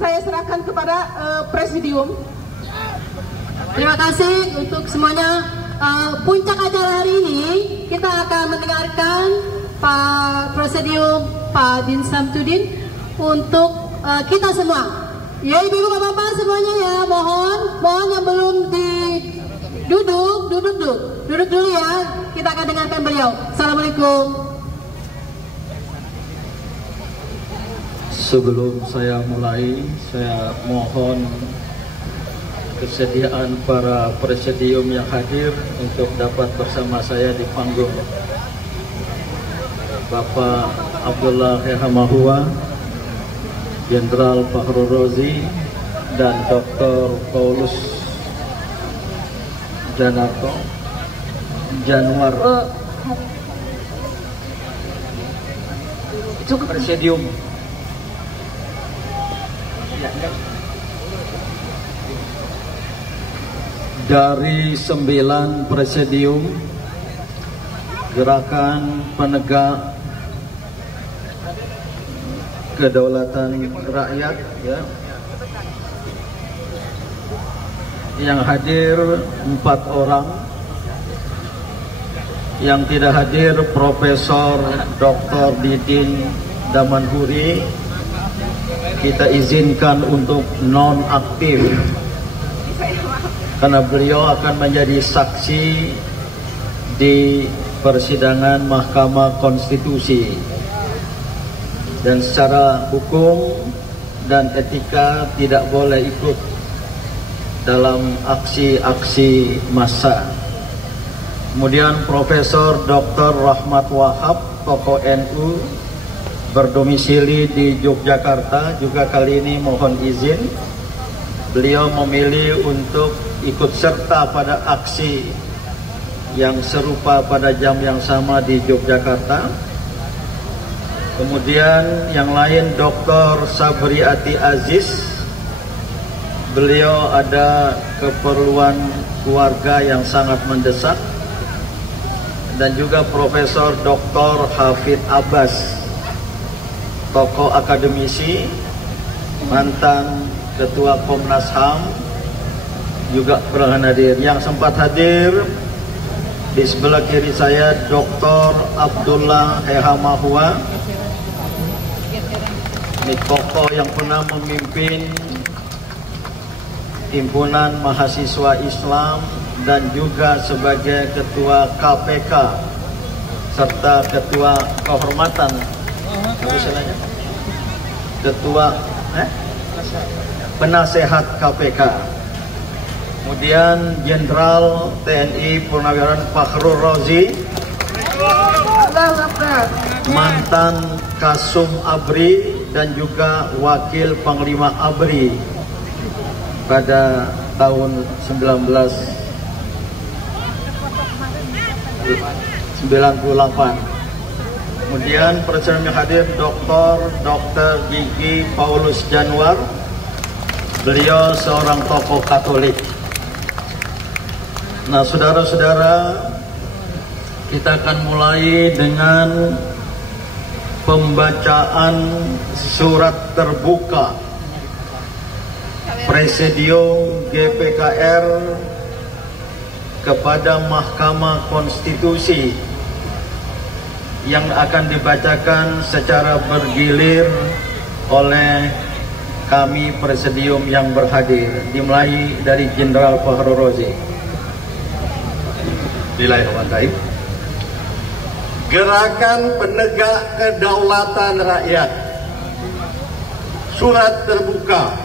saya serahkan kepada presidium. Terima kasih untuk semuanya. Puncak acara hari ini kita akan mendengarkan Pak Presidium Pak Din Samsudin untuk kita semua. Ya ibu-ibu bapak-bapak semuanya ya, mohon yang belum duduk dulu ya. Kita akan dengarkan beliau. Assalamualaikum. Sebelum saya mulai, saya mohon kesediaan para presidium yang hadir untuk dapat bersama saya di panggung. Bapak Abdullah Hehamahua, Jenderal Fakhrul Razi, dan Dr. Paulus Januar, Presidium. Dari 9 presidium gerakan penegak kedaulatan rakyat ya, yang hadir 4 orang, yang tidak hadir Profesor Dr. Didin Damanhuri, kita izinkan untuk non aktif karena beliau akan menjadi saksi di persidangan Mahkamah Konstitusi, dan secara hukum dan etika tidak boleh ikut dalam aksi-aksi massa. Kemudian Profesor Dr. Rahmat Wahab, tokoh NU, berdomisili di Yogyakarta, juga kali ini mohon izin. Beliau memilih untuk ikut serta pada aksi yang serupa pada jam yang sama di Yogyakarta. Kemudian yang lain Dr. Sabriati Aziz, beliau ada keperluan keluarga yang sangat mendesak. Dan juga Profesor Dr. Hafid Abbas, tokoh akademisi, mantan Ketua Komnas HAM, juga pernah hadir. Yang sempat hadir di sebelah kiri saya Dr. Abdullah Hehamahua, ini tokoh yang pernah memimpin Himpunan Mahasiswa Islam dan juga sebagai Ketua KPK serta Ketua Kehormatan, Ketua Penasehat KPK. Kemudian Jenderal TNI Purnawirawan Fakhrul Razi, mantan Kasum Abri dan juga Wakil Panglima Abri pada tahun 1998. Kemudian presiden yang hadir Dr. Gigi Paulus Januar, beliau seorang tokoh Katolik. Nah, saudara-saudara, kita akan mulai dengan pembacaan surat terbuka Presidium GPKR kepada Mahkamah Konstitusi yang akan dibacakan secara bergilir oleh kami presidium yang berhadir, dimulai dari Jenderal Fakhrul Razi. Bismillahirrahmanirrahim. Gerakan Penegak Kedaulatan Rakyat. Surat terbuka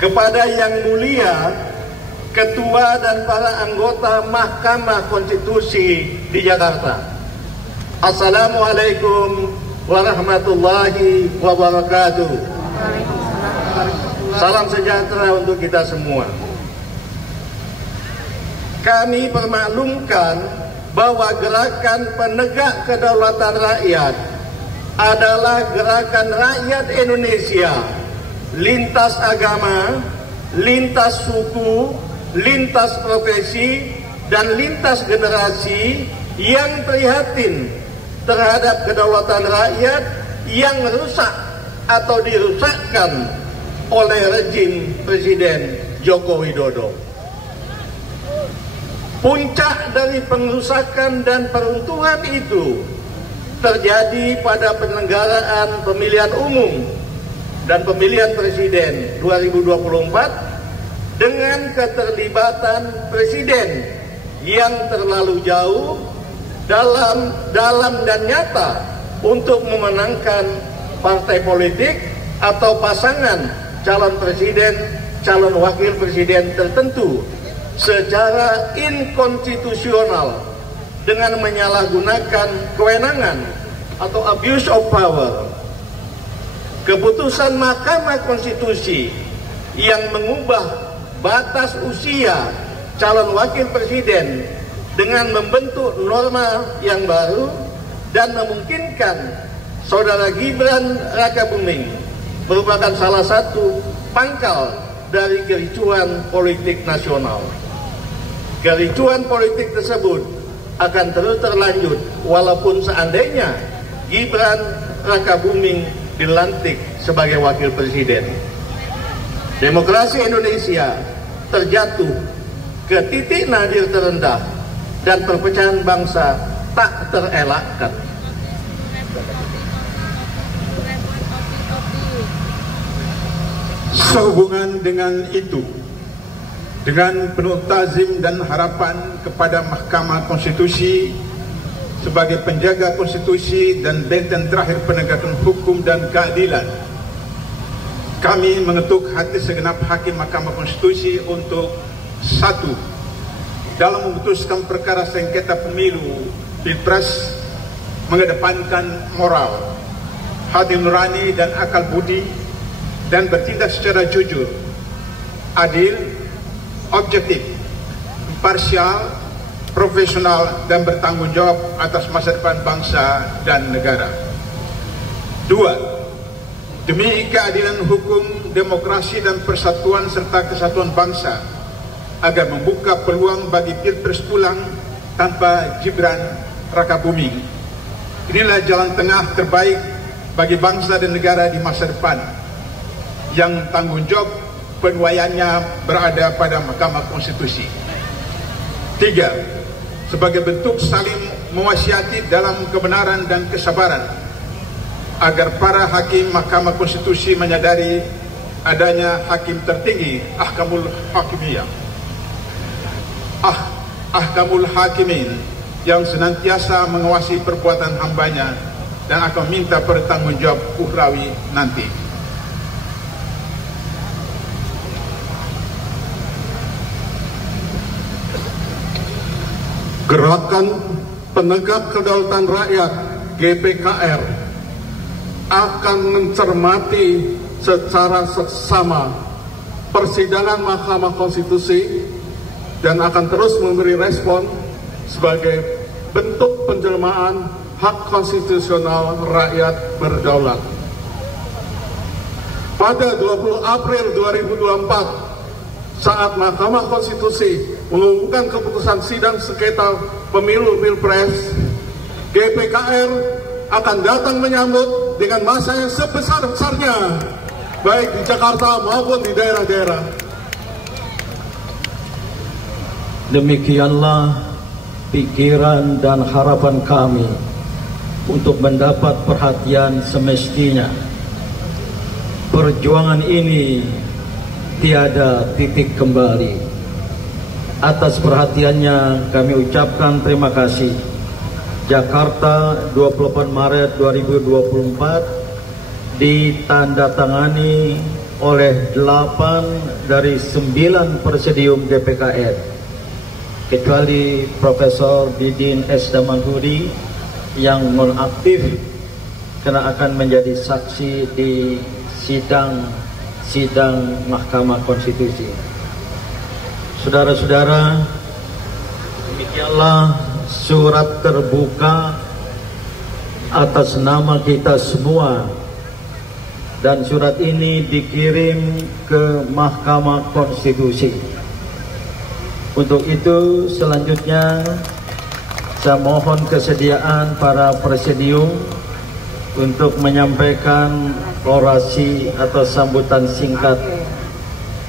kepada Yang Mulia Ketua dan para anggota Mahkamah Konstitusi di Jakarta. Assalamualaikum warahmatullahi wabarakatuh. Salam sejahtera untuk kita semua. Kami permaklumkan bahwa Gerakan Penegak Kedaulatan Rakyat adalah gerakan rakyat Indonesia, lintas agama, lintas suku, lintas profesi, dan lintas generasi yang prihatin terhadap kedaulatan rakyat yang rusak atau dirusakkan oleh rejim Presiden Joko Widodo. Puncak dari pengerusakan dan peruntuhan itu terjadi pada penyelenggaraan pemilihan umum dan pemilihan presiden 2024 dengan keterlibatan presiden yang terlalu jauh dalam dan nyata untuk memenangkan partai politik atau pasangan calon presiden, calon wakil presiden tertentu secara inkonstitusional dengan menyalahgunakan kewenangan atau abuse of power. Keputusan Mahkamah Konstitusi yang mengubah batas usia calon wakil presiden dengan membentuk norma yang baru dan memungkinkan Saudara Gibran Rakabuming merupakan salah satu pangkal dari kericuhan politik nasional. Kericuhan politik tersebut akan terus terlanjut walaupun seandainya Gibran Rakabuming dilantik sebagai wakil presiden. Demokrasi Indonesia terjatuh ke titik nadir terendah dan perpecahan bangsa tak terelakkan. Sehubungan dengan itu, dengan penuh tazim dan harapan kepada Mahkamah Konstitusi sebagai penjaga konstitusi dan benteng terakhir penegakan hukum dan keadilan, kami mengetuk hati segenap hakim Mahkamah Konstitusi untuk satu, dalam memutuskan perkara sengketa pemilu Pilpres mengedepankan moral, hati nurani dan akal budi, dan bertindak secara jujur, adil, objektif, imparsial, profesional, dan bertanggung jawab atas masa depan bangsa dan negara. Dua, demi keadilan hukum, demokrasi, dan persatuan serta kesatuan bangsa, agar membuka peluang bagi Pilpres ulang tanpa Gibran Rakabuming. Inilah jalan tengah terbaik bagi bangsa dan negara di masa depan, yang tanggung jawab penuaiannya berada pada Mahkamah Konstitusi. Tiga, sebagai bentuk saling mewasiati dalam kebenaran dan kesabaran, agar para hakim Mahkamah Konstitusi menyadari adanya hakim tertinggi, Ahkamul Hakimiyah, Ahkamul Hakimin, yang senantiasa mengawasi perbuatan hambanya dan akan minta pertanggungjawab ukhrawi nanti. Gerakan Penegak Kedaulatan Rakyat GPKR akan mencermati secara seksama persidangan Mahkamah Konstitusi dan akan terus memberi respon sebagai bentuk penjelmaan hak konstitusional rakyat berdaulat. Pada 20 April 2024, saat Mahkamah Konstitusi mengumumkan keputusan sidang sengketa pemilu Pilpres, GPKR akan datang menyambut dengan massa yang sebesar-besarnya, baik di Jakarta maupun di daerah-daerah. Demikianlah pikiran dan harapan kami untuk mendapat perhatian semestinya. Perjuangan ini tiada titik kembali. Atas perhatiannya kami ucapkan terima kasih. Jakarta, 28 Maret 2024, ditandatangani oleh 8 dari 9 presidium GPKR, kecuali Profesor Didin S. Damanhuri yang nonaktif karena akan menjadi saksi di sidang Mahkamah Konstitusi. Saudara-saudara, demikianlah surat terbuka atas nama kita semua, dan surat ini dikirim ke Mahkamah Konstitusi. Untuk itu selanjutnya saya mohon kesediaan para presidium untuk menyampaikan orasi atau sambutan singkat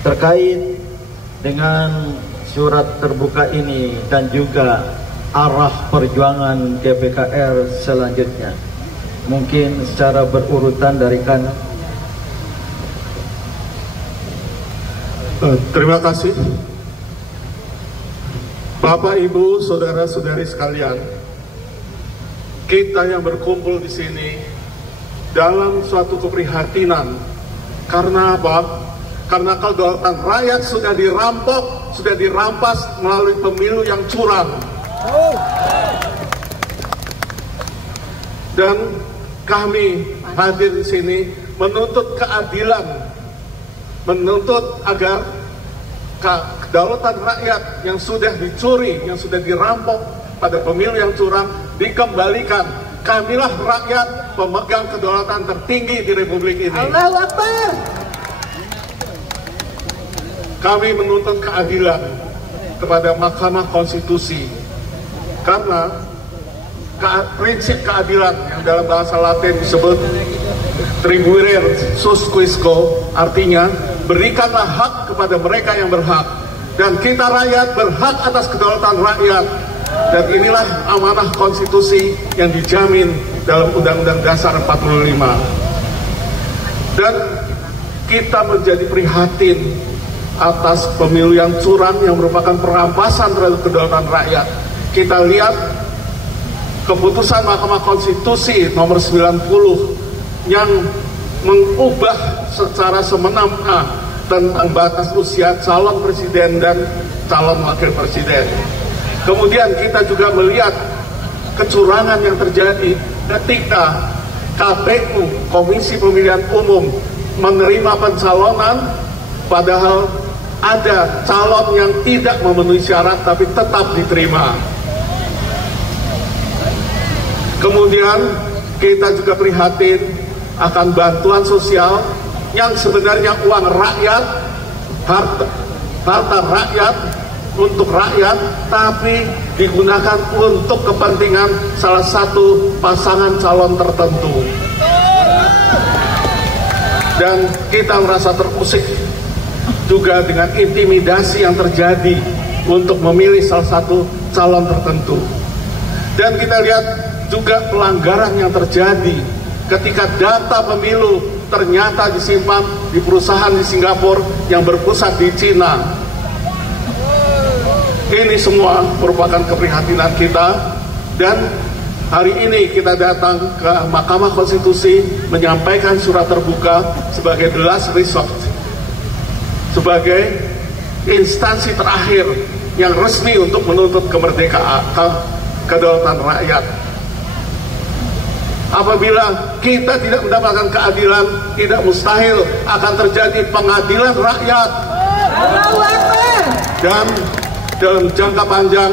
terkait dengan surat terbuka ini dan juga arah perjuangan GPKR selanjutnya. Mungkin secara berurutan dari kanan. Terima kasih. Bapak, Ibu, saudara-saudari sekalian, kita yang berkumpul di sini dalam suatu keprihatinan. Karena apa? Karena kedaulatan rakyat sudah dirampok, sudah dirampas melalui pemilu yang curang. Dan kami hadir di sini menuntut keadilan, menuntut agar kedaulatan rakyat yang sudah dicuri, yang sudah dirampok pada pemilu yang curang dikembalikan. Kamilah rakyat pemegang kedaulatan tertinggi di Republik ini. Allahu Akbar. Kami menuntut keadilan kepada Mahkamah Konstitusi karena prinsip keadilan yang dalam bahasa Latin disebut tribuere sus quisque, artinya berikanlah hak kepada mereka yang berhak, dan kita rakyat berhak atas kedaulatan rakyat. Dan inilah amanah konstitusi yang dijamin dalam Undang-Undang Dasar 45. Dan kita menjadi prihatin atas pemilu yang curang yang merupakan perampasan terhadap kedaulatan rakyat. Kita lihat keputusan Mahkamah Konstitusi nomor 90 yang mengubah secara semena-mena tentang batas usia calon presiden dan calon wakil presiden. Kemudian kita juga melihat kecurangan yang terjadi ketika KPU, Komisi Pemilihan Umum, menerima pencalonan padahal ada calon yang tidak memenuhi syarat tapi tetap diterima. Kemudian kita juga prihatin akan bantuan sosial yang sebenarnya uang rakyat, harta rakyat, untuk rakyat, tapi digunakan untuk kepentingan salah satu pasangan calon tertentu. Dan kita merasa terusik juga dengan intimidasi yang terjadi untuk memilih salah satu calon tertentu. Dan kita lihat juga pelanggaran yang terjadi ketika data pemilu ternyata disimpan di perusahaan di Singapura yang berpusat di Cina. Ini semua merupakan keprihatinan kita, dan hari ini kita datang ke Mahkamah Konstitusi menyampaikan surat terbuka sebagai the last resort, sebagai instansi terakhir yang resmi untuk menuntut kemerdekaan, kedaulatan rakyat. Apabila kita tidak mendapatkan keadilan, tidak mustahil akan terjadi pengadilan rakyat. Allahu Akbar. Dan dalam jangka panjang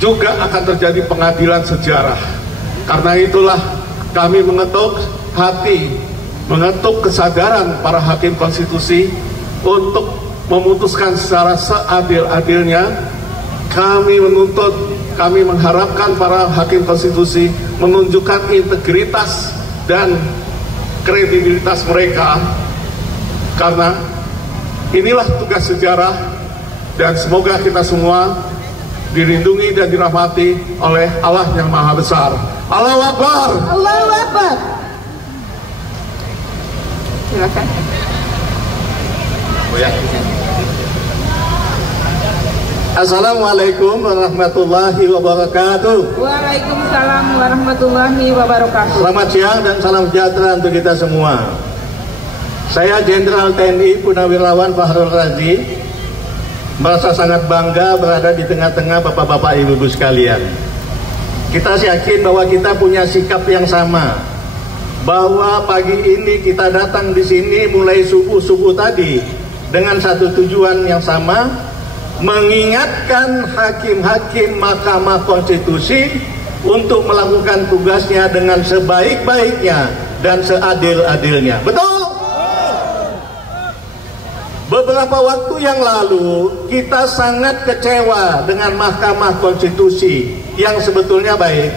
juga akan terjadi pengadilan sejarah. Karena itulah kami mengetuk hati, mengetuk kesadaran para hakim konstitusi untuk memutuskan secara seadil-adilnya. Kami menuntut, kami mengharapkan para hakim konstitusi menunjukkan integritas dan kredibilitas mereka, karena inilah tugas sejarah. Dan semoga kita semua dilindungi dan dirahmati oleh Allah yang Maha Besar. Allahu Akbar. Allahu Akbar. Silakan. Assalamualaikum warahmatullahi wabarakatuh. Waalaikumsalam warahmatullahi wabarakatuh. Selamat siang dan salam sejahtera untuk kita semua. Saya Jenderal TNI Purnawirawan Fahrul Razi, merasa sangat bangga berada di tengah-tengah bapak-bapak ibu-ibu sekalian. Kita yakin bahwa kita punya sikap yang sama, bahwa pagi ini kita datang di sini mulai subuh-subuh tadi dengan satu tujuan yang sama, mengingatkan hakim-hakim Mahkamah Konstitusi untuk melakukan tugasnya dengan sebaik-baiknya dan seadil-adilnya. Betul? Beberapa waktu yang lalu kita sangat kecewa dengan Mahkamah Konstitusi yang sebetulnya baik.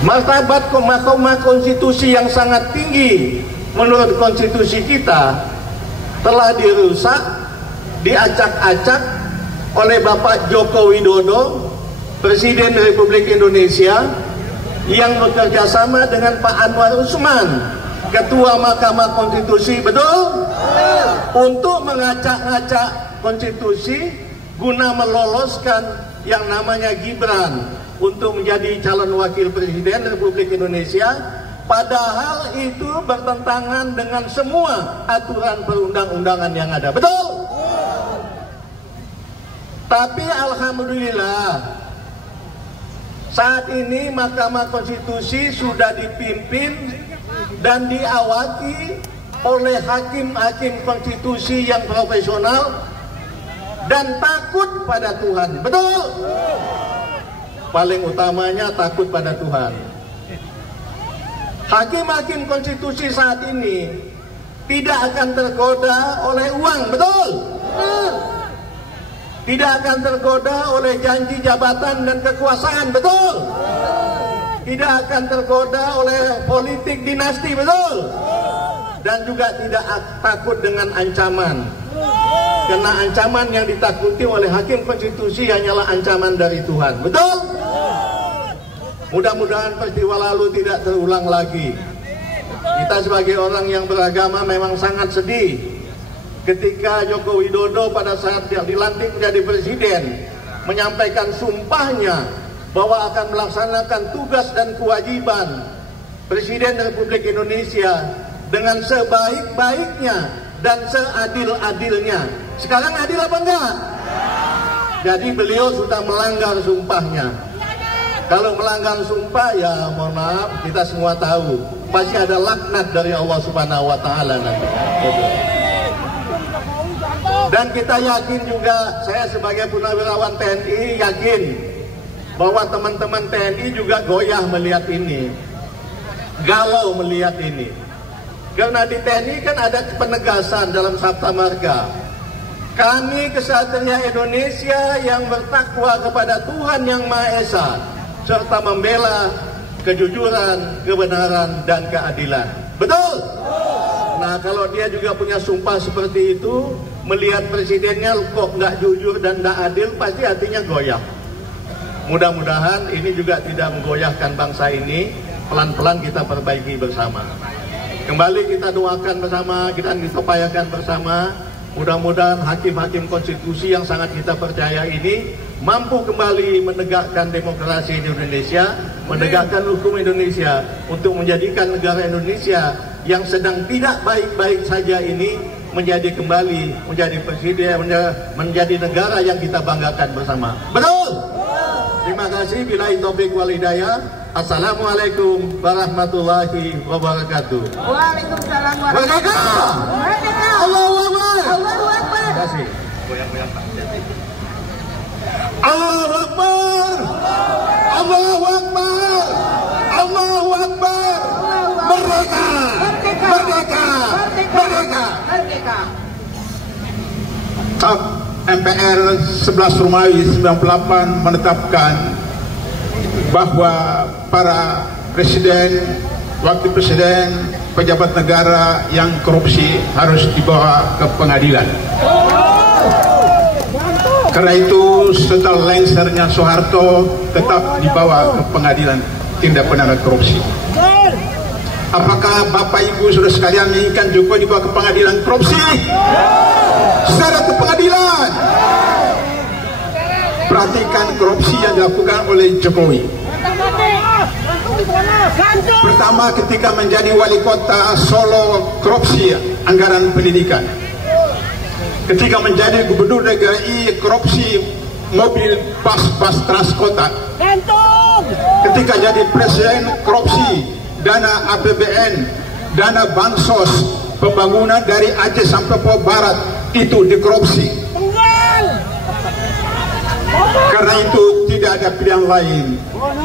Martabat Mahkamah Konstitusi yang sangat tinggi menurut konstitusi kita telah dirusak, diacak-acak oleh Bapak Joko Widodo, Presiden Republik Indonesia, yang bekerja sama dengan Pak Anwar Usman, Ketua Mahkamah Konstitusi, betul? Untuk mengacak-acak konstitusi guna meloloskan yang namanya Gibran untuk menjadi calon wakil presiden Republik Indonesia, padahal itu bertentangan dengan semua aturan perundang-undangan yang ada, betul? Tapi alhamdulillah saat ini Mahkamah Konstitusi sudah dipimpin dan diawaki oleh hakim-hakim konstitusi yang profesional dan takut pada Tuhan, betul? Paling utamanya takut pada Tuhan. Hakim-hakim konstitusi saat ini tidak akan tergoda oleh uang, betul? Tidak akan tergoda oleh janji jabatan dan kekuasaan, betul? Tidak akan tergoda oleh politik dinasti, betul? Dan juga tidak takut dengan ancaman. Karena ancaman yang ditakuti oleh hakim konstitusi hanyalah ancaman dari Tuhan, betul? Mudah-mudahan peristiwa lalu tidak terulang lagi. Kita sebagai orang yang beragama memang sangat sedih ketika Joko Widodo pada saat dia dilantik menjadi presiden menyampaikan sumpahnya bahwa akan melaksanakan tugas dan kewajiban Presiden Republik Indonesia dengan sebaik-baiknya dan seadil-adilnya. Sekarang adil apa enggak? Jadi beliau sudah melanggar sumpahnya. Kalau melanggar sumpah, ya mohon maaf, kita semua tahu pasti ada laknat dari Allah Subhanahu wa Ta'ala nanti. Dan kita yakin juga, saya sebagai purnawirawan TNI yakin bahwa teman-teman TNI juga goyah melihat ini, galau melihat ini. Karena di TNI kan ada penegasan dalam Sabta Marga. Kami kesatria Indonesia yang bertakwa kepada Tuhan Yang Maha Esa, serta membela kejujuran, kebenaran, dan keadilan. Betul? Nah, kalau dia juga punya sumpah seperti itu, melihat presidennya kok nggak jujur dan nggak adil, pasti hatinya goyah. Mudah-mudahan ini juga tidak menggoyahkan bangsa ini. Pelan-pelan kita perbaiki bersama. Kembali kita doakan bersama, kita upayakan bersama. Mudah-mudahan hakim-hakim konstitusi yang sangat kita percaya ini mampu kembali menegakkan demokrasi di Indonesia, menegakkan hukum Indonesia untuk menjadikan negara Indonesia yang sedang tidak baik-baik saja ini menjadi kembali menjadi presiden, menjadi negara yang kita banggakan bersama. Betul? Terima kasih. Billahi taufik wal hidayah. Assalamualaikum warahmatullahi wabarakatuh. Waalaikumsalam warahmatullahi wabarakatuh. Allahu Akbar. Allahu Akbar. Terima kasih. Allahu Akbar. Allahu Akbar. Allahu Akbar. Merdeka. Merdeka. Merdeka. Merdeka. MPR 11 Romawi 98 menetapkan bahwa para presiden, wakil presiden, pejabat negara yang korupsi harus dibawa ke pengadilan. Karena itu setelah lengsernya Soeharto tetap dibawa ke pengadilan tindak pidana korupsi. Apakah Bapak Ibu sudah sekalian menginginkan Jokowi dibawa ke pengadilan korupsi? Syarat ke pengadilan. Perhatikan korupsi yang dilakukan oleh Jokowi. Pertama, ketika menjadi wali kota Solo, korupsi anggaran pendidikan. Ketika menjadi gubernur DKI, korupsi mobil bus transkota. Ketika jadi presiden, korupsi dana APBN, dana bansos, pembangunan dari Aceh sampai Papua Barat itu dikorupsi. Karena itu tidak ada pilihan lain.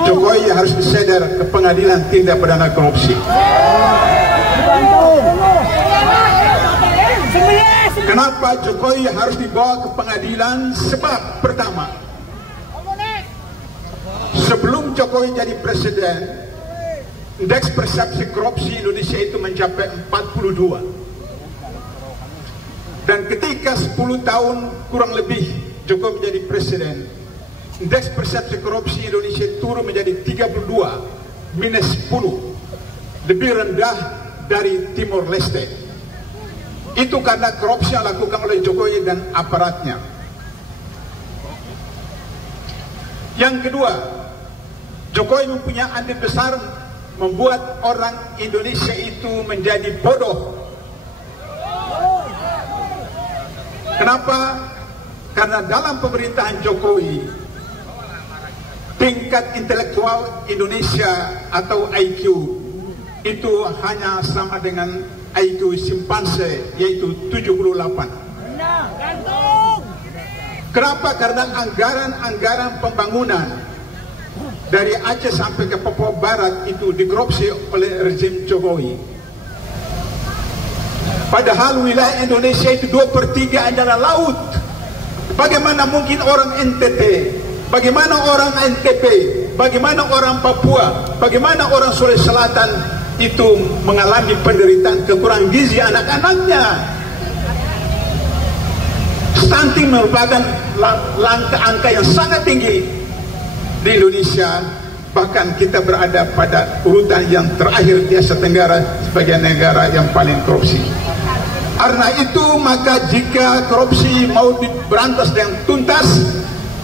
Jokowi harus diseder ke pengadilan tindak pidana korupsi. Kenapa Jokowi harus dibawa ke pengadilan? Sebab pertama, sebelum Jokowi jadi presiden, indeks persepsi korupsi Indonesia itu mencapai 42. Dan ketika 10 tahun kurang lebih Jokowi menjadi presiden, indeks persepsi korupsi Indonesia turun menjadi 32 minus 10, lebih rendah dari Timor Leste. Itu karena korupsi yang dilakukan oleh Jokowi dan aparatnya. Yang kedua, Jokowi mempunyai andil besar membuat orang Indonesia itu menjadi bodoh. Kenapa? Karena dalam pemerintahan Jokowi, tingkat intelektual Indonesia atau IQ itu hanya sama dengan IQ simpanse, yaitu 78. Kenapa? Karena anggaran pembangunan dari Aceh sampai ke Papua Barat itu dikorupsi oleh rezim Jokowi. Padahal wilayah Indonesia itu 2/3 adalah laut. Bagaimana mungkin orang NTT, bagaimana orang NTB, bagaimana orang Papua, bagaimana orang Sulawesi Selatan itu mengalami penderitaan kekurangan gizi anak-anaknya? Stunting merupakan angka yang sangat tinggi di Indonesia. Bahkan kita berada pada urutan yang terakhir di Asia Tenggara sebagai negara yang paling korupsi. Karena itu maka jika korupsi mau diberantas dengan tuntas,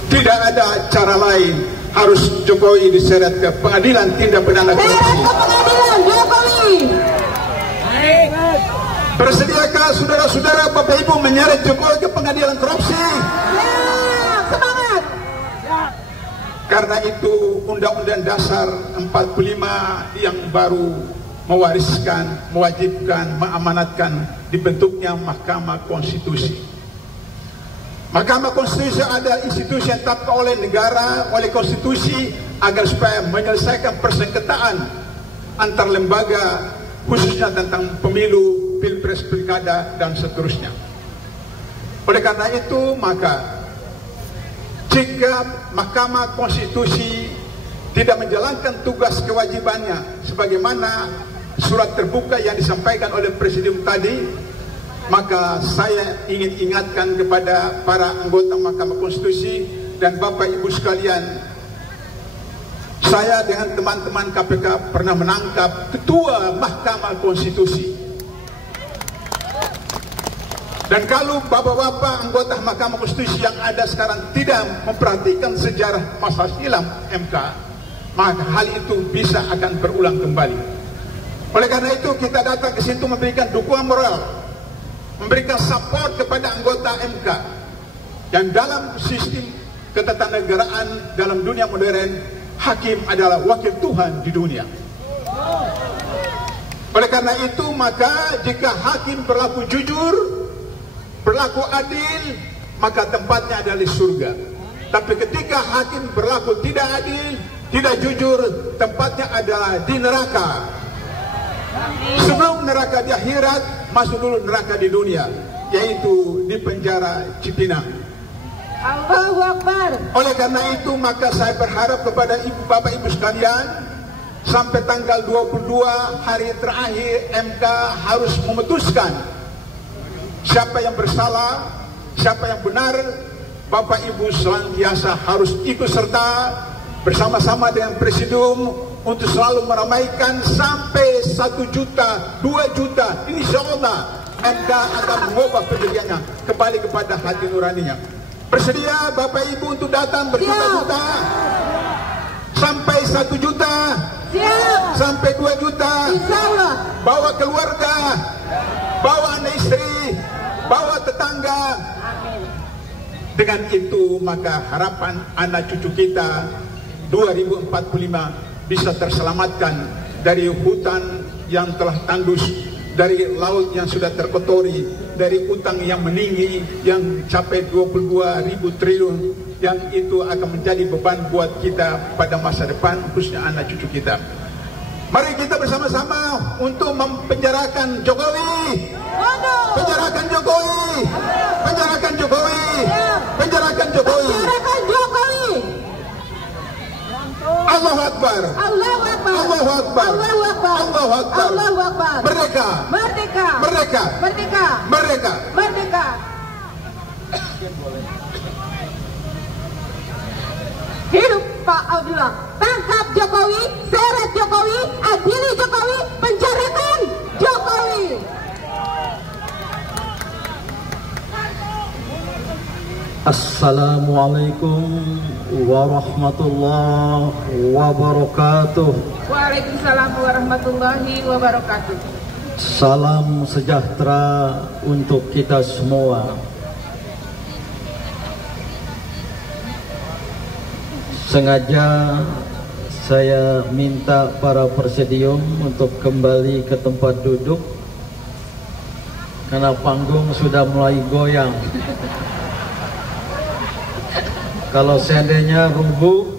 tidak ada cara lain, harus Jokowi diseret ke pengadilan tindak pidana korupsi. Seret ke pengadilan Jokowi. Bersediakah saudara-saudara, Bapak Ibu menyeret Jokowi ke pengadilan korupsi? Ya, semangat. Karena itu Undang-Undang Dasar 45 yang baru mewariskan, mewajibkan, mengamanatkan dibentuknya Mahkamah Konstitusi. Mahkamah Konstitusi adalah institusi yang ditetapkan oleh negara, oleh konstitusi, agar supaya menyelesaikan persengketaan antar lembaga, khususnya tentang pemilu, pilpres, pilkada, dan seterusnya. Oleh karena itu, maka jika Mahkamah Konstitusi tidak menjalankan tugas kewajibannya sebagaimana surat terbuka yang disampaikan oleh Presiden tadi, maka saya ingin ingatkan kepada para anggota Mahkamah Konstitusi dan Bapak Ibu sekalian, saya dengan teman-teman KPK pernah menangkap Ketua Mahkamah Konstitusi. Dan kalau bapak-bapak anggota Mahkamah Konstitusi yang ada sekarang tidak memperhatikan sejarah masa silam MK, maka hal itu bisa akan berulang kembali. Oleh karena itu kita datang ke situ memberikan dukungan moral, memberikan support kepada anggota MK yang dalam sistem ketatanegaraan dalam dunia modern, hakim adalah wakil Tuhan di dunia. Oleh karena itu maka jika hakim berlaku jujur, berlaku adil, maka tempatnya adalah di surga. Tapi ketika hakim berlaku tidak adil, tidak jujur, tempatnya adalah di neraka. Sebelum neraka di akhirat, masuk dulu neraka di dunia, yaitu di penjara Cipinang. Allahu Akbar. Oleh karena itu maka saya berharap kepada ibu bapak ibu sekalian, sampai tanggal 22 hari terakhir MK harus memutuskan siapa yang bersalah, siapa yang benar. Bapak Ibu senantiasa harus ikut serta bersama-sama dengan Presidium untuk selalu meramaikan sampai 1 juta, 2 juta. Insya Allah MK akan mengubah pendiriannya kembali kepada hati nuraninya. Bersedia Bapak Ibu untuk datang berjuta-juta sampai 1 juta, sampai 2 juta. Bawa keluarga, bawa anak istri, bawa tetangga. Dengan itu maka harapan anak cucu kita 2045 bisa terselamatkan dari hutan yang telah tandus, dari laut yang sudah terkotori, dari utang yang meninggi yang capai 22.000 triliun, yang itu akan menjadi beban buat kita pada masa depan, khususnya anak cucu kita. Mari kita bersama-sama untuk mempenjarakan Jokowi. Penjarakan Jokowi. Penjarakan Jokowi. Penjarakan Jokowi. Penjarakan Jokowi. Allahu Akbar. Allahu Akbar. Allahu Akbar. Allahu Akbar. Allahu Akbar. Allahu Akbar. Merdeka. Merdeka. Merdeka. Merdeka. Merdeka. Merdeka. Hidup Pak Abdullah. Tangkap Jokowi, seret Jokowi, adili Jokowi, penjarakan Jokowi. Assalamualaikum warahmatullahi wabarakatuh. Waalaikumsalam warahmatullahi wabarakatuh. Salam sejahtera untuk kita semua. Sengaja saya minta para presidium untuk kembali ke tempat duduk karena panggung sudah mulai goyang. Kalau seandainya rubuh,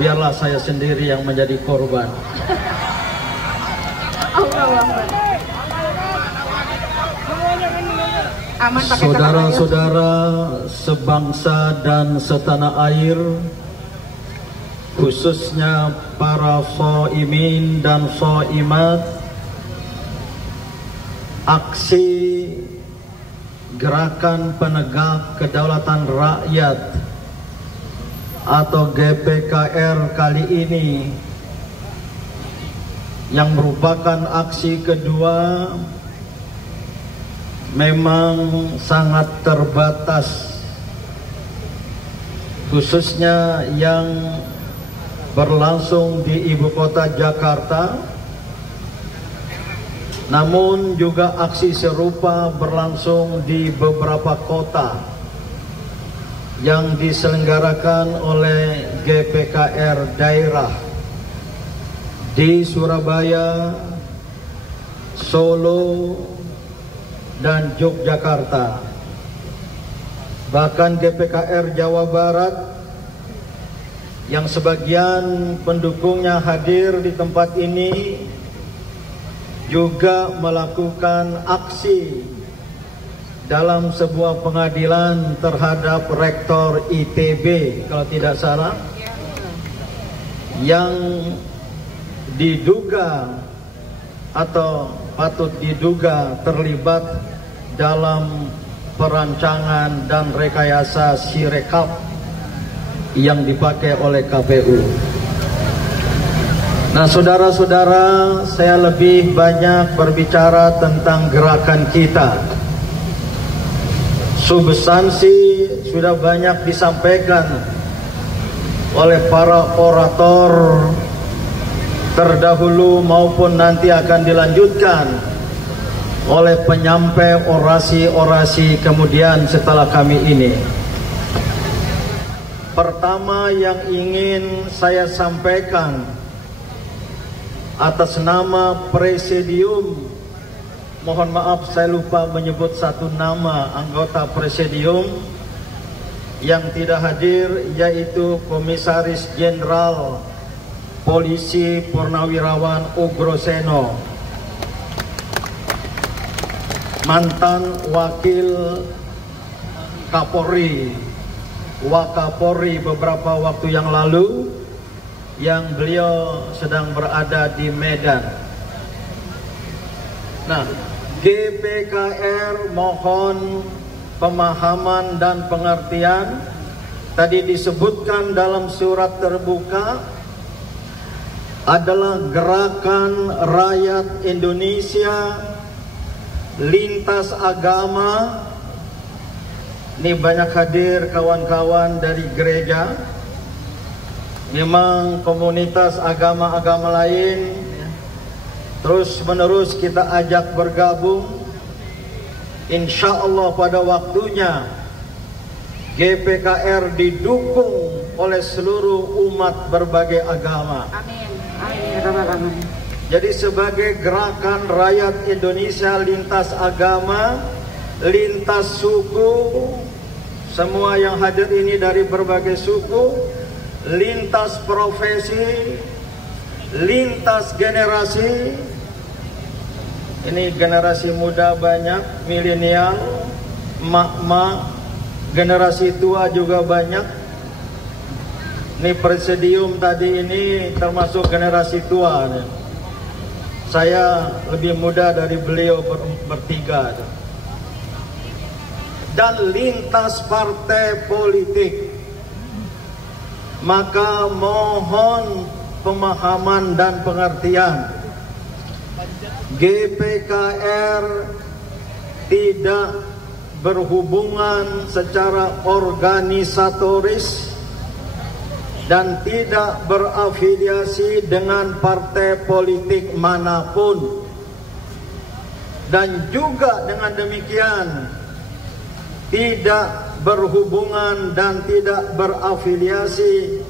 biarlah saya sendiri yang menjadi korban. Saudara-saudara sebangsa dan setanah air, khususnya para shaimin dan shaimat, aksi Gerakan Penegak Kedaulatan Rakyat atau GPKR kali ini yang merupakan aksi kedua memang sangat terbatas, khususnya yang berlangsung di ibu kota Jakarta. Namun juga aksi serupa berlangsung di beberapa kota yang diselenggarakan oleh GPKR daerah di Surabaya, Solo, dan Yogyakarta. Bahkan GPKR Jawa Barat yang sebagian pendukungnya hadir di tempat ini juga melakukan aksi dalam sebuah pengadilan terhadap rektor ITB kalau tidak salah, yang diduga atau patut diduga terlibat dalam perancangan dan rekayasa Sirekap yang dipakai oleh KPU. Nah, saudara-saudara, saya lebih banyak berbicara tentang gerakan kita. Substansi sudah banyak disampaikan oleh para orator terdahulu maupun nanti akan dilanjutkan oleh penyampai orasi-orasi kemudian setelah kami ini. Pertama yang ingin saya sampaikan atas nama presidium, mohon maaf saya lupa menyebut satu nama anggota presidium yang tidak hadir, yaitu Komisaris Jenderal Polisi Purnawirawan Ugroseno, mantan Wakil Kapolri, Wakapolri beberapa waktu yang lalu, yang beliau sedang berada di Medan. Nah, GPKR mohon pemahaman dan pengertian. Tadi disebutkan dalam surat terbuka adalah gerakan rakyat Indonesia lintas agama. Ini banyak hadir kawan-kawan dari gereja. Memang komunitas agama-agama lain terus menerus kita ajak bergabung. Insya Allah pada waktunya GPKR didukung oleh seluruh umat berbagai agama. Amin. Amin. Jadi sebagai gerakan rakyat Indonesia lintas agama, lintas suku, semua yang hadir ini dari berbagai suku, lintas profesi, lintas generasi. Ini generasi muda banyak, milenial, mak-mak, generasi tua juga banyak. Ini presidium tadi ini termasuk generasi tua. Saya lebih muda dari beliau bertiga. Dan lintas partai politik. Maka mohon pemahaman dan pengertian. GPKR tidak berhubungan secara organisatoris dan tidak berafiliasi dengan partai politik manapun. Dan juga dengan demikian tidak berhubungan dan tidak berafiliasi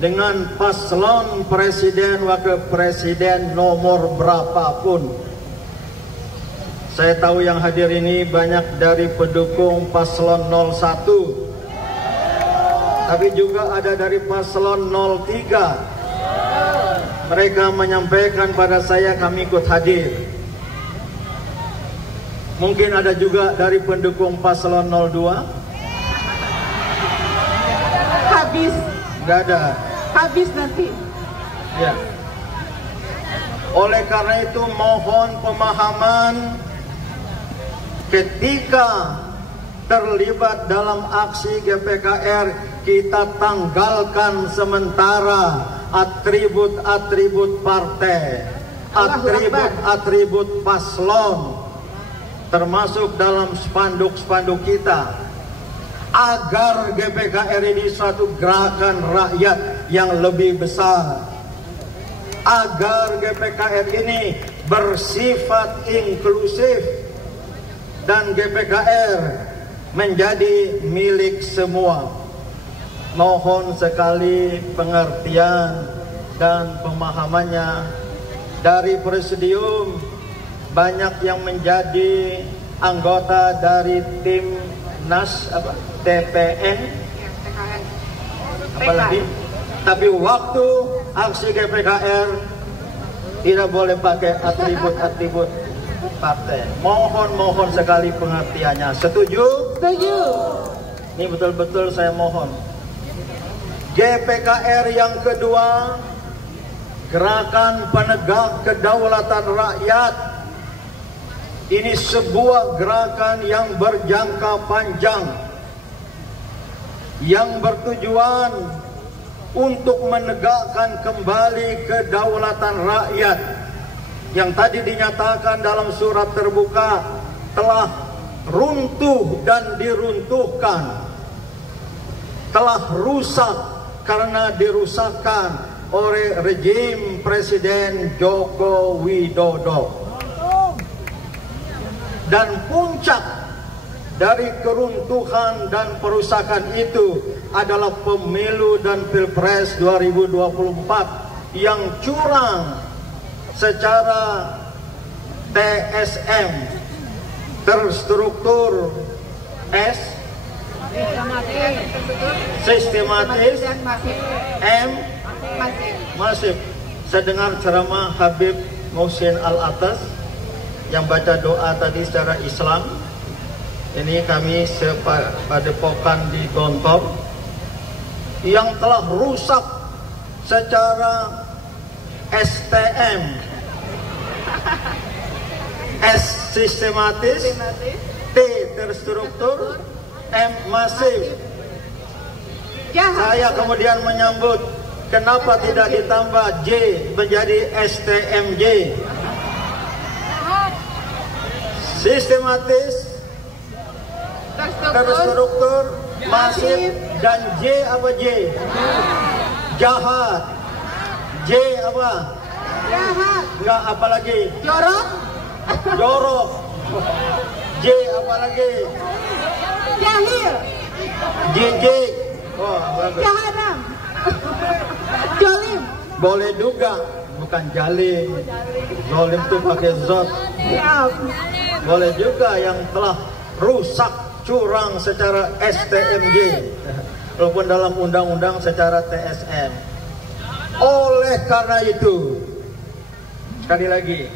dengan paslon presiden wakil presiden nomor berapapun. Saya tahu yang hadir ini banyak dari pendukung paslon 01, tapi juga ada dari paslon 03. Mereka menyampaikan pada saya kami ikut hadir. Mungkin ada juga dari pendukung paslon 02. Habis. Nggak ada. Habis nanti. Ya. Oleh karena itu mohon pemahaman ketika terlibat dalam aksi GPKR, kita tanggalkan sementara atribut-atribut partai, atribut-atribut paslon, termasuk dalam spanduk-spanduk kita, agar GPKR ini suatu gerakan rakyat yang lebih besar, agar GPKR ini bersifat inklusif dan GPKR menjadi milik semua. Mohon sekali pengertian dan pemahamannya. Dari presidium banyak yang menjadi anggota dari tim TPN, apalagi. Tapi waktu aksi GPKR tidak boleh pakai atribut-atribut partai. Mohon sekali pengertiannya. Setuju? Setuju. Ini betul-betul saya mohon. GPKR yang kedua, Gerakan Penegak Kedaulatan Rakyat. Ini sebuah gerakan yang berjangka panjang, yang bertujuan untuk menegakkan kembali kedaulatan rakyat yang tadi dinyatakan dalam surat terbuka telah runtuh dan diruntuhkan, telah rusak karena dirusakkan oleh rejim Presiden Joko Widodo. Dan puncak dari keruntuhan dan perusakan itu adalah pemilu dan Pilpres 2024 yang curang secara TSM, terstruktur, sistematis, masif. Saya dengar ceramah Habib Muhsin Al-Atas yang baca doa tadi secara Islam. Ini kami sepadepokan di Gontor yang telah rusak secara STM, S sistematis, T terstruktur, M masif. Saya kemudian menyambut, kenapa tidak ditambah J menjadi STMJ? Sistematis, terstruktur, masif, dan J apa J? Jahat. J apa? Jahat. Enggak, apa lagi? Jorok. Jorok. J apa lagi? Jahil. JJ. Oh, bagus. Jahanam. Jolim. Boleh juga, bukan jalim. Jolim itu pakai zot. Boleh juga yang telah rusak, curang secara STMJ, walaupun dalam undang-undang secara TSM. Oleh karena itu, sekali lagi,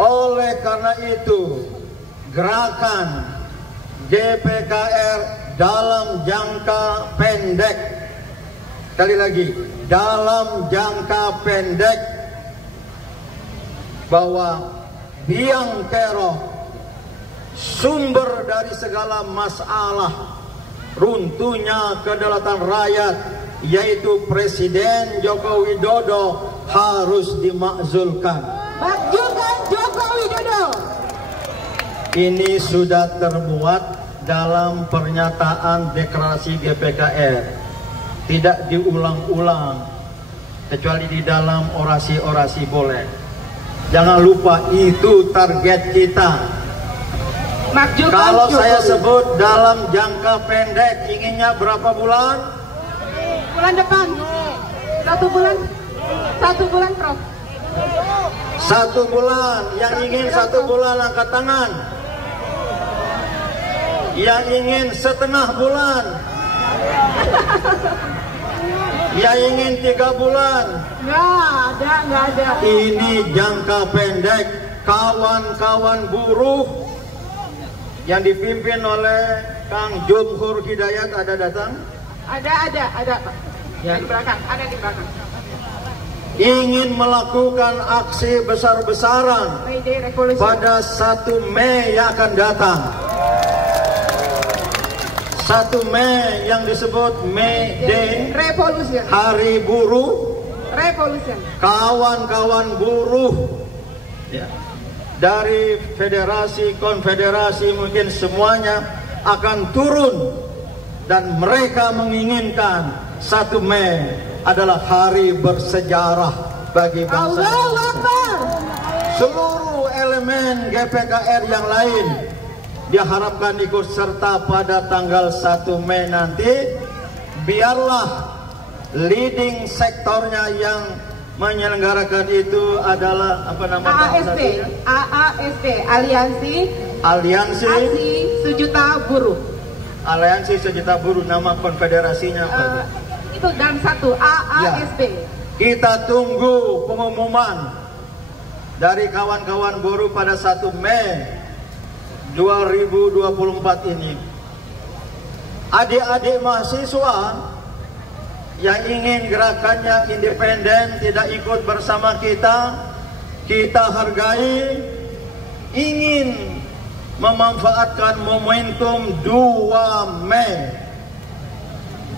oleh karena itu, gerakan GPKR dalam jangka pendek Sekali lagi, dalam jangka pendek, bahwa biang kerok, sumber dari segala masalah runtuhnya kedaulatan rakyat, yaitu Presiden Joko Widodo, harus dimakzulkan. Makzulkan Joko Widodo. Ini sudah termuat dalam pernyataan deklarasi GPKR, tidak diulang-ulang kecuali di dalam orasi-orasi boleh. Jangan lupa itu target kita. Makzulkan Kalau Jokowi. saya sebut dalam jangka pendek, inginnya berapa bulan? Bulan depan. 1 bulan. 1 bulan, Prof. 1 bulan. Yang ingin 1 bulan angkat tangan. Yang ingin setengah bulan. Yang ingin 3 bulan. Nggak ada. Ini jangka pendek. Kawan-kawan buruh yang dipimpin oleh Kang Jumhur Hidayat ada datang? Ada, Pak. Ya. Di belakang, ada di belakang. Ingin melakukan aksi besar-besaran May Day Revolution. pada 1 Mei yang akan datang. 1 Mei yang disebut May Day, Revolution. Hari Buruh. Revolution. Kawan-kawan buruh ya, dari federasi, konfederasi, mungkin semuanya akan turun, dan mereka menginginkan 1 Mei adalah hari bersejarah bagi bangsa. Allahu Akbar. Seluruh elemen GPKR yang lain diharapkan ikut serta pada tanggal 1 Mei nanti. Biarlah leading sektornya yang menyelenggarakan itu adalah apa namanya? AASB, Aliansi Aliansi Aksi Sejuta Buruh. Aliansi Sejuta Buruh, nama konfederasinya apa? Itu dalam satu AASB. Kita tunggu pengumuman dari kawan-kawan buruh pada 1 Mei 2024 ini. Adik-adik mahasiswa yang ingin gerakannya independen, tidak ikut bersama kita, kita hargai. Ingin memanfaatkan momentum 2 Mei,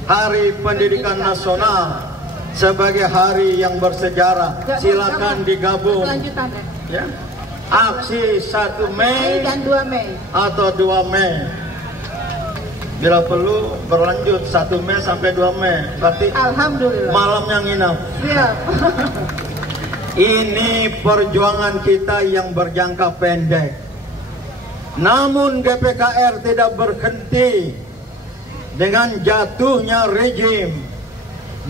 Hari Pendidikan Nasional, sebagai hari yang bersejarah. Silakan digabung Kelanjutan, ya. Aksi 1 Mei dan 2 Mei. atau 2 Mei. Bila perlu berlanjut 1 Mei sampai 2 Mei. Berarti Alhamdulillah. malamnya nginap. Siap. Ini perjuangan kita yang berjangka pendek. Namun GPKR tidak berhenti dengan jatuhnya rejim,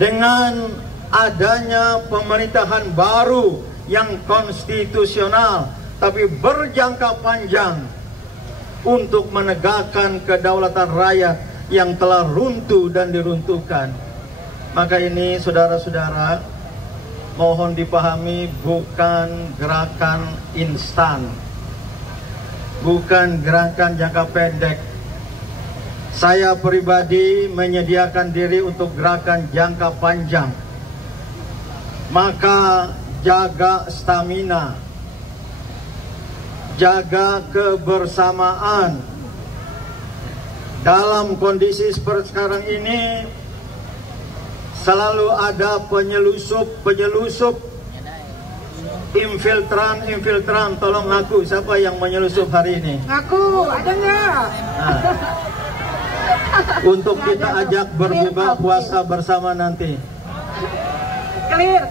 dengan adanya pemerintahan baru yang konstitusional, tapi berjangka panjang untuk menegakkan kedaulatan rakyat yang telah runtuh dan diruntuhkan. Maka ini saudara-saudara, mohon dipahami, bukan gerakan instan, bukan gerakan jangka pendek. Saya pribadi menyediakan diri untuk gerakan jangka panjang. Maka jaga stamina, jaga kebersamaan. Dalam kondisi seperti sekarang ini, selalu ada penyelusup, infiltran. Tolong ngaku siapa yang menyelusup hari ini. Ngaku, ada nggak? Nah, untuk kita ajak berbuka puasa bersama nanti. Clear.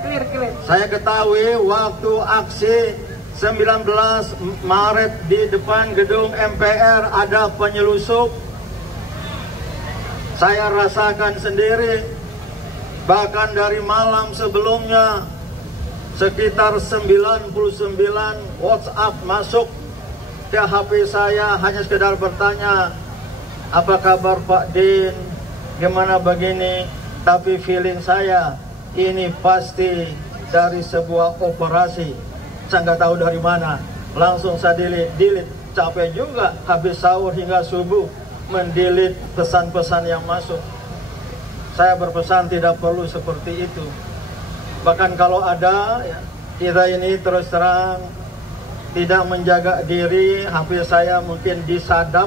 Saya ketahui waktu aksi 19 Maret di depan gedung MPR ada penyelusup. Saya rasakan sendiri. Bahkan dari malam sebelumnya sekitar 99 WhatsApp masuk ke HP saya, hanya sekedar bertanya, apa kabar Pak Din, gimana begini. Tapi feeling saya ini pasti dari sebuah operasi. Saya nggak tahu dari mana. Langsung saya delete. Capek juga habis sahur hingga subuh mendelete pesan-pesan yang masuk. saya berpesan tidak perlu seperti itu. Bahkan kalau ada, ya, kita ini terus terang tidak menjaga diri, HP saya mungkin disadap,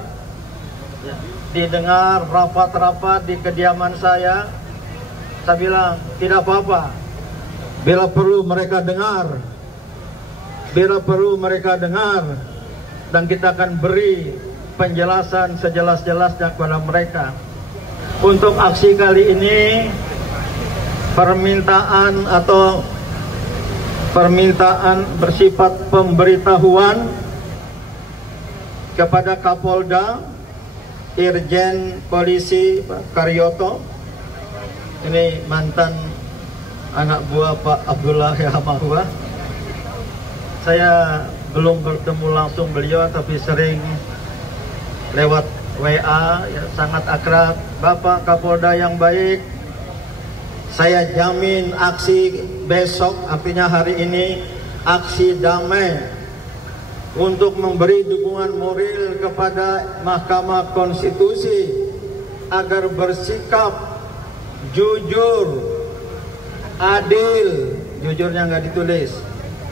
ya, didengar rapat-rapat di kediaman saya. Saya bilang tidak apa-apa, bila perlu mereka dengar, dan kita akan beri penjelasan sejelas-jelasnya kepada mereka. Untuk aksi kali ini, permintaan bersifat pemberitahuan kepada Kapolda, Irjen Polisi Pak Karyoto, ini mantan anak buah Pak Abdullah Yahamahua. Saya belum bertemu langsung beliau, tapi sering lewat WA, ya, sangat akrab. Bapak Kapolda yang baik, saya jamin aksi besok, artinya hari ini, aksi damai untuk memberi dukungan moral kepada Mahkamah Konstitusi agar bersikap jujur, adil, jujurnya nggak ditulis,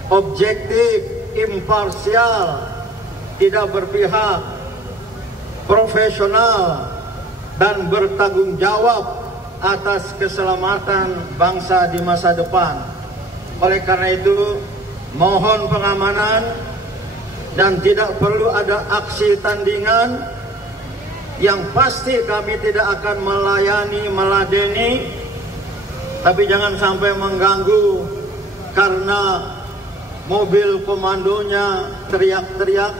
objektif, imparsial, tidak berpihak, profesional, dan bertanggung jawab atas keselamatan bangsa di masa depan. Oleh karena itu, mohon pengamanan dan tidak perlu ada aksi tandingan. Yang pasti kami tidak akan meladeni, tapi jangan sampai mengganggu karena mobil komandonya teriak-teriak.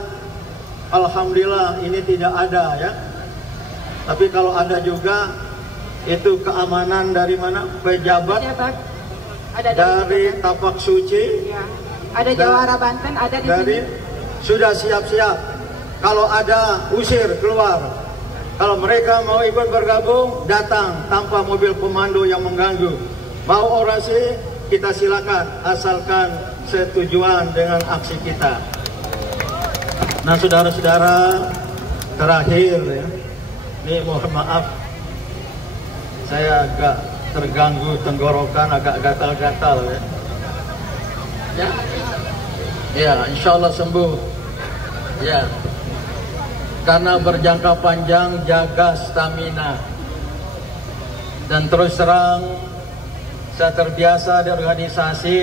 Alhamdulillah ini tidak ada, ya. Tapi kalau ada juga, itu keamanan dari mana? Pejabat ada dari Tapak Suci, ya. Ada Jawara Banten, ada di dari sini. Sudah siap-siap. Kalau ada, usir keluar. Kalau mereka mau ikut bergabung, datang tanpa mobil komando yang mengganggu. Mau orasi, kita silakan, asalkan setujuan dengan aksi kita. Nah, saudara-saudara, terakhir, ya, ini mohon maaf, saya agak terganggu tenggorokan, agak gatal-gatal, ya. Ya, insya Allah sembuh. Ya, karena berjangka panjang, jaga stamina. Dan terus terang, saya terbiasa di organisasi,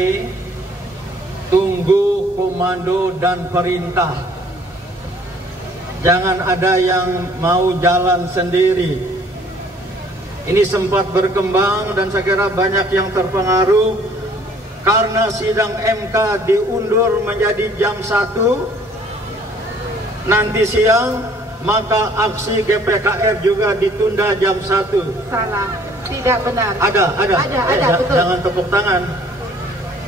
tunggu komando dan perintah. Jangan ada yang mau jalan sendiri. Ini sempat berkembang dan saya kira banyak yang terpengaruh karena sidang MK diundur menjadi jam 1 nanti siang, maka aksi GPKR juga ditunda jam 1. Salah, tidak benar. Ada, betul. Jangan tepuk tangan.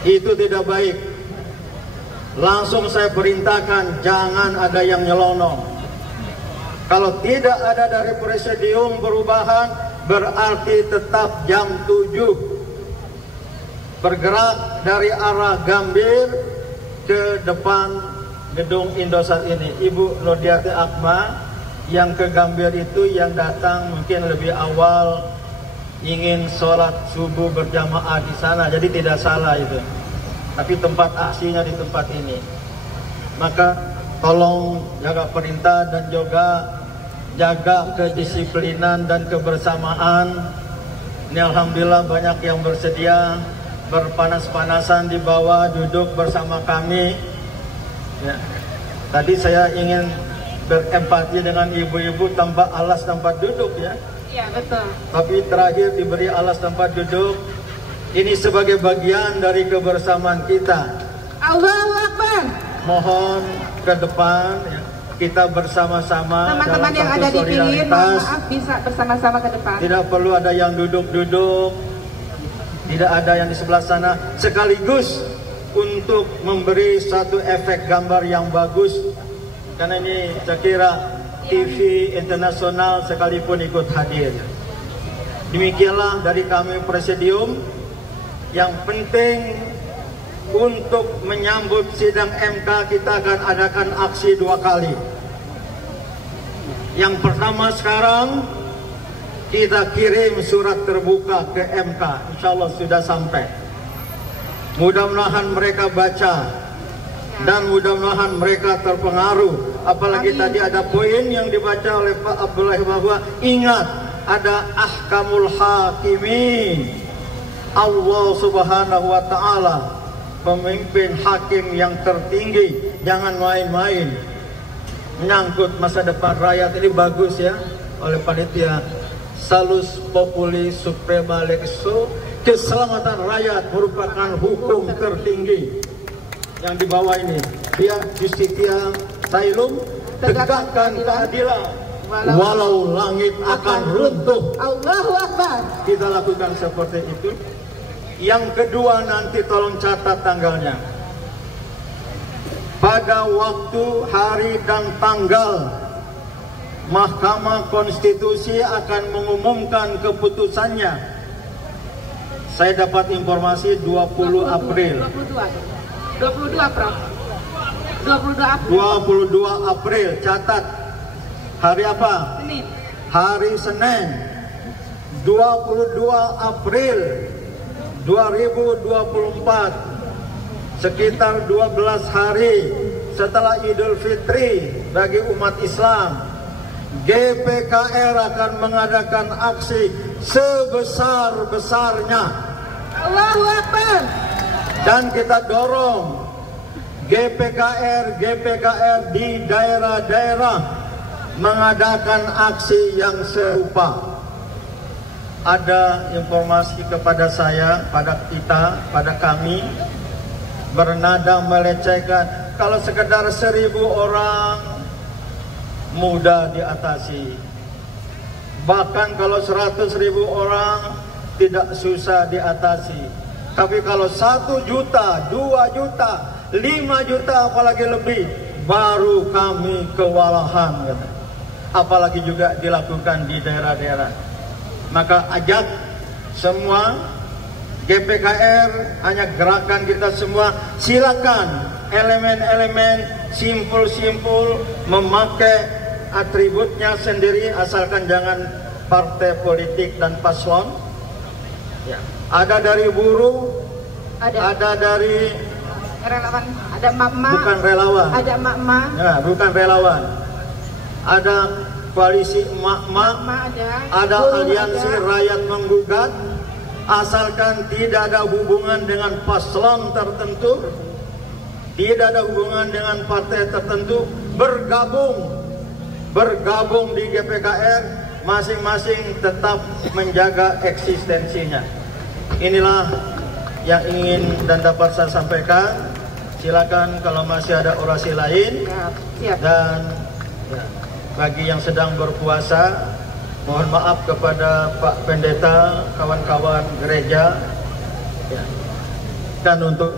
Itu tidak baik. Langsung saya perintahkan jangan ada yang nyelonong. Kalau tidak ada dari presidium perubahan, berarti tetap jam 7. Bergerak dari arah Gambir ke depan gedung Indosat ini. Ibu Nurdiati Akma yang ke Gambir itu yang datang mungkin lebih awal, ingin sholat subuh berjamaah di sana. Jadi tidak salah itu. Tapi tempat aksinya di tempat ini. Maka tolong jaga perintah dan juga jaga kedisiplinan dan kebersamaan. Ini alhamdulillah banyak yang bersedia berpanas-panasan di bawah, duduk bersama kami. Ya. Tadi saya ingin berempati dengan ibu-ibu tanpa alas tempat duduk, ya. Iya, betul. Tapi terakhir diberi alas tempat duduk. Ini sebagai bagian dari kebersamaan kita. Allahu Akbar. Mohon ke depan, ya, kita bersama-sama. Teman-teman yang ada di pinggir, mohon maaf bisa bersama-sama ke depan. Tidak perlu ada yang duduk-duduk, tidak ada yang di sebelah sana. Sekaligus untuk memberi satu efek gambar yang bagus. Karena ini saya kira TV internasional sekalipun ikut hadir. Demikianlah dari kami presidium. Yang penting untuk menyambut sidang MK kita akan adakan aksi 2 kali. Yang pertama sekarang kita kirim surat terbuka ke MK, insya Allah sudah sampai. Mudah-mudahan mereka baca dan mudah-mudahan mereka terpengaruh. Apalagi tadi ada poin yang dibaca oleh Pak Abdullah bahwa ingat ada ahkamul hakimin, Allah subhanahu wa ta'ala pemimpin hakim yang tertinggi. Jangan main-main menyangkut masa depan rakyat. Ini bagus ya oleh panitia. Salus populi suprema lexo, keselamatan rakyat merupakan hukum tertinggi yang di bawah ini. Dia justitia sailum, tegakkan keadilan walau langit akan runtuh. Allahu Akbar. Kita lakukan seperti itu. Yang kedua, nanti tolong catat tanggalnya. Pada waktu, hari dan tanggal Mahkamah Konstitusi akan mengumumkan keputusannya. Saya dapat informasi 20 April. 22 Prof. 22 April. 22 April, catat. Hari apa? Senin. Hari Senin. 22 April 2024. Sekitar 12 hari setelah Idul Fitri bagi umat Islam, GPKR akan mengadakan aksi sebesar-besarnya. Allahu Akbar. Dan kita dorong GPKR di daerah-daerah mengadakan aksi yang serupa. Ada informasi kepada saya, pada kita, pada kami, bernada melecehkan. Kalau sekedar 1000 orang mudah diatasi. Bahkan kalau 100.000 orang tidak susah diatasi. Tapi kalau 1 juta, 2 juta, 5 juta apalagi lebih, baru kami kewalahan. Apalagi juga dilakukan di daerah-daerah. Maka ajak semua GPKR, hanya gerakan kita semua. Silakan elemen-elemen simpul-simpul memakai atributnya sendiri, asalkan jangan partai politik dan paslon. Ya. Ada dari buruh, ada dari relawan, ada mak-mak. Bukan relawan. Ada mak-mak. Ya, bukan relawan. Ada koalisi emak-emak, ada aliansi rakyat menggugat, asalkan tidak ada hubungan dengan paslon tertentu, tidak ada hubungan dengan partai tertentu, bergabung di GPKR, masing-masing tetap menjaga eksistensinya. Inilah yang ingin dan dapat saya sampaikan. Silakan kalau masih ada orasi lain. Dan ya, bagi yang sedang berpuasa, mohon maaf kepada Pak Pendeta, kawan-kawan gereja, ya. Dan untuk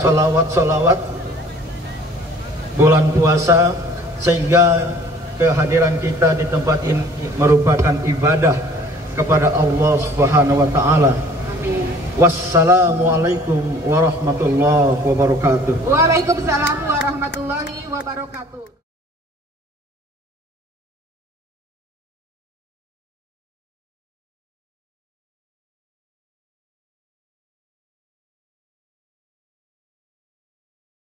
solawat bulan puasa, sehingga kehadiran kita di tempat ini merupakan ibadah kepada Allah Subhanahu wa Ta'ala. Wassalamualaikum warahmatullahi wabarakatuh. Waalaikumsalam warahmatullahi wabarakatuh.